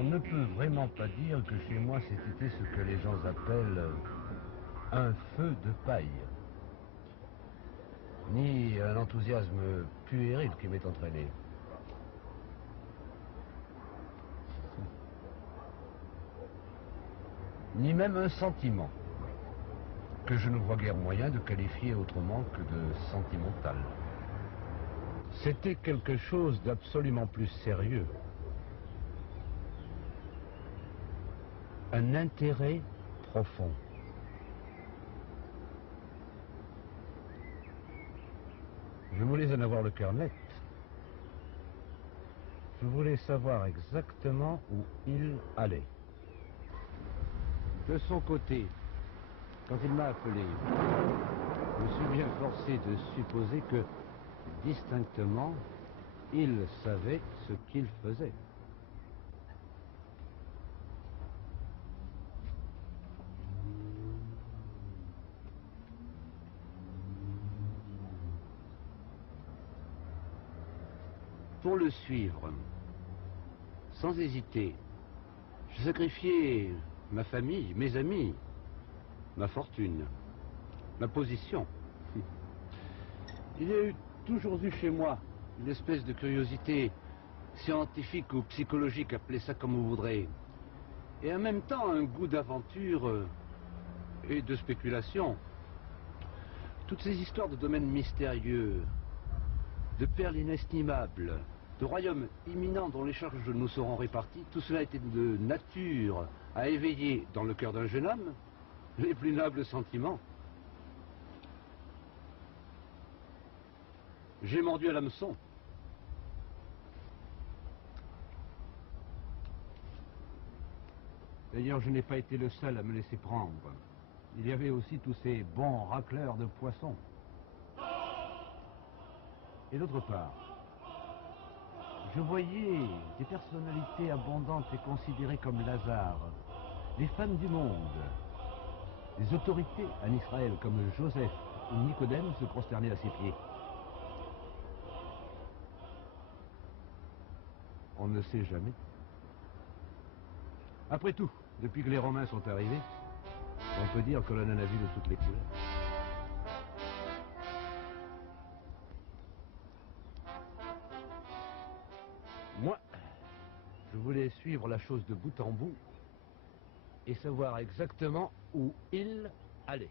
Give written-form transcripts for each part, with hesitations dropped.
On ne peut vraiment pas dire que chez moi c'était ce que les gens appellent un feu de paille, ni un enthousiasme puéril qui m'est entraîné. Ni même un sentiment, que je ne vois guère moyen de qualifier autrement que de sentimental. C'était quelque chose d'absolument plus sérieux. Un intérêt profond. Je voulais en avoir le cœur net. Je voulais savoir exactement où il allait. De son côté, quand il m'a appelé, je me suis bien forcé de supposer que, distinctement, il savait ce qu'il faisait. Pour le suivre, sans hésiter, je sacrifiais ma famille, mes amis, ma fortune, ma position. Il y a eu toujours eu chez moi une espèce de curiosité scientifique ou psychologique, appelez ça comme vous voudrez, et en même temps un goût d'aventure et de spéculation. Toutes ces histoires de domaines mystérieux, de perles inestimables, de royaumes imminents dont les charges nous seront réparties, tout cela était de nature à éveiller dans le cœur d'un jeune homme les plus nobles sentiments. J'ai mordu à l'hameçon. D'ailleurs, je n'ai pas été le seul à me laisser prendre. Il y avait aussi tous ces bons racleurs de poissons. Et d'autre part, je voyais des personnalités abondantes et considérées comme Lazare, les femmes du monde, les autorités en Israël comme Joseph ou Nicodème se prosterner à ses pieds. On ne sait jamais. Après tout, depuis que les Romains sont arrivés, on peut dire que l'on en a vu de toutes les couleurs. Moi, je voulais suivre la chose de bout en bout et savoir exactement où il allait.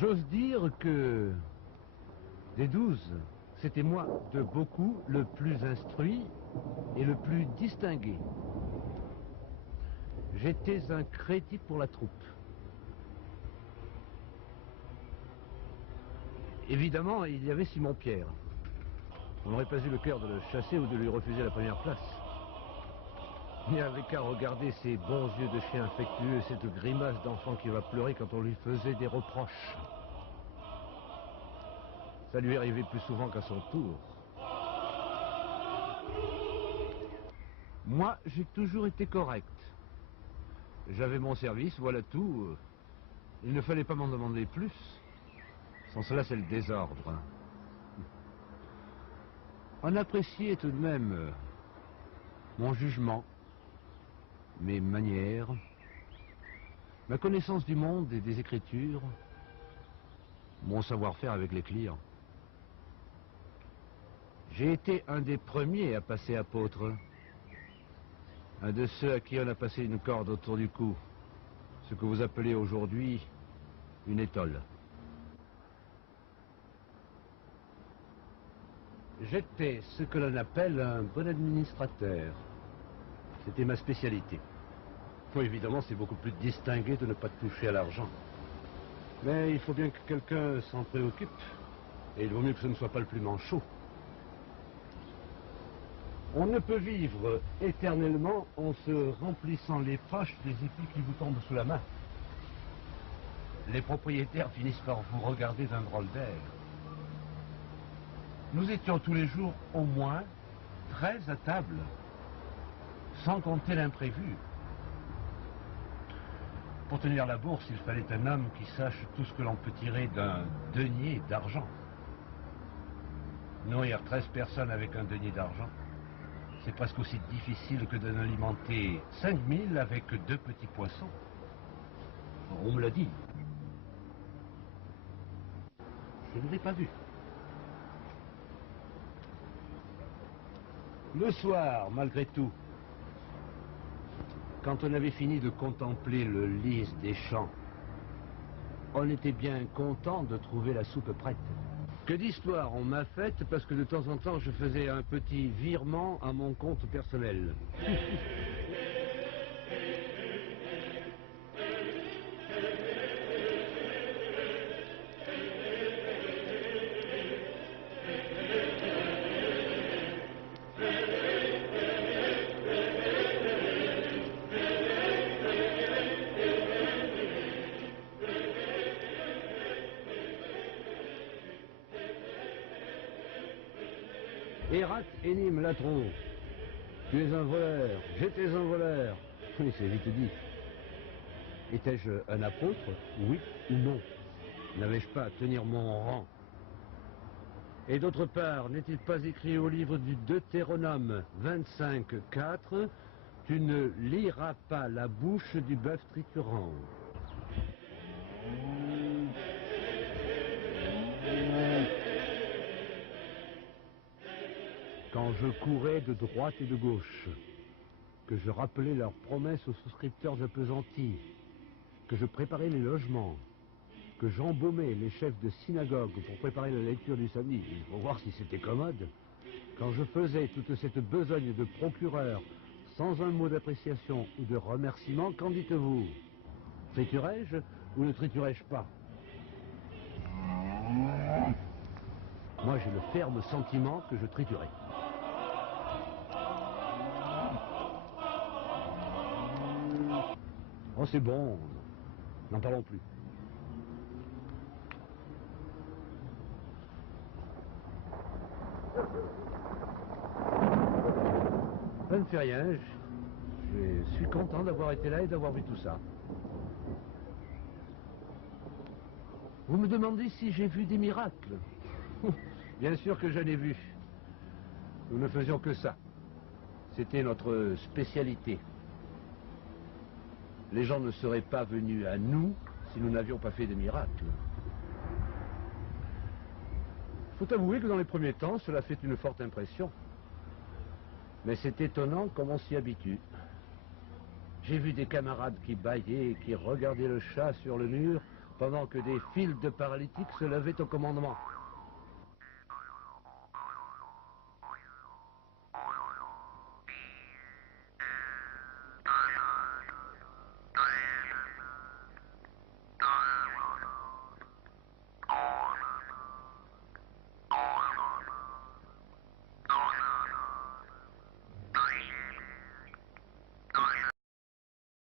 J'ose dire que des 12, c'était moi, de beaucoup, le plus instruit et le plus distingué. J'étais un crédit pour la troupe. Évidemment, il y avait Simon-Pierre. On n'aurait pas eu le cœur de le chasser ou de lui refuser la première place. Il n'y avait qu'à regarder ses bons yeux de chien affectueux et cette grimace d'enfant qui va pleurer quand on lui faisait des reproches. Ça lui arrivait plus souvent qu'à son tour. Moi, j'ai toujours été correct. J'avais mon service, voilà tout. Il ne fallait pas m'en demander plus. Sans cela, c'est le désordre. On appréciait tout de même mon jugement, mes manières, ma connaissance du monde et des écritures, mon savoir-faire avec les clients. J'ai été un des premiers à passer apôtre, un de ceux à qui on a passé une corde autour du cou, ce que vous appelez aujourd'hui une étole. J'étais ce que l'on appelle un bon administrateur. C'était ma spécialité. Bon, évidemment, c'est beaucoup plus distingué de ne pas toucher à l'argent. Mais il faut bien que quelqu'un s'en préoccupe. Et il vaut mieux que ce ne soit pas le plus manchot. On ne peut vivre éternellement en se remplissant les poches des épis qui vous tombent sous la main. Les propriétaires finissent par vous regarder d'un drôle d'air. Nous étions tous les jours au moins 13 à table, sans compter l'imprévu. Pour tenir la bourse, il fallait un homme qui sache tout ce que l'on peut tirer d'un denier d'argent. Nourrir 13 personnes avec un denier d'argent, c'est presque aussi difficile que d'en alimenter 5000 avec 2 petits poissons. On me l'a dit. Je ne l'ai pas vu. Le soir, malgré tout, quand on avait fini de contempler le lys des champs, on était bien content de trouver la soupe prête. Que d'histoires on m'a faites parce que de temps en temps je faisais un petit virement à mon compte personnel. Erat enim latro. Tu es un voleur, j'étais un voleur. Oui, c'est vite dit. Étais-je un apôtre, oui ou non? N'avais-je pas à tenir mon rang? Et d'autre part, n'est-il pas écrit au livre du Deutéronome 25:4, tu ne liras pas la bouche du bœuf triturant? Quand je courais de droite et de gauche, que je rappelais leurs promesses aux souscripteurs appesantis, que je préparais les logements, que j'embaumais les chefs de synagogue pour préparer la lecture du samedi, il faut voir si c'était commode, quand je faisais toute cette besogne de procureur sans un mot d'appréciation ou de remerciement, qu'en dites-vous? Triturais-je ou ne triturais-je pas? Moi, j'ai le ferme sentiment que je triturais. Oh, c'est bon, n'en parlons plus. Ça ne fait rien, je suis content d'avoir été là et d'avoir vu tout ça. Vous me demandez si j'ai vu des miracles. Bien sûr que j'en ai vu. Nous ne faisions que ça. C'était notre spécialité. Les gens ne seraient pas venus à nous si nous n'avions pas fait de miracles. Il faut avouer que dans les premiers temps, cela fait une forte impression. Mais c'est étonnant comme on s'y habitue. J'ai vu des camarades qui bâillaient et qui regardaient le chat sur le mur pendant que des files de paralytiques se levaient au commandement.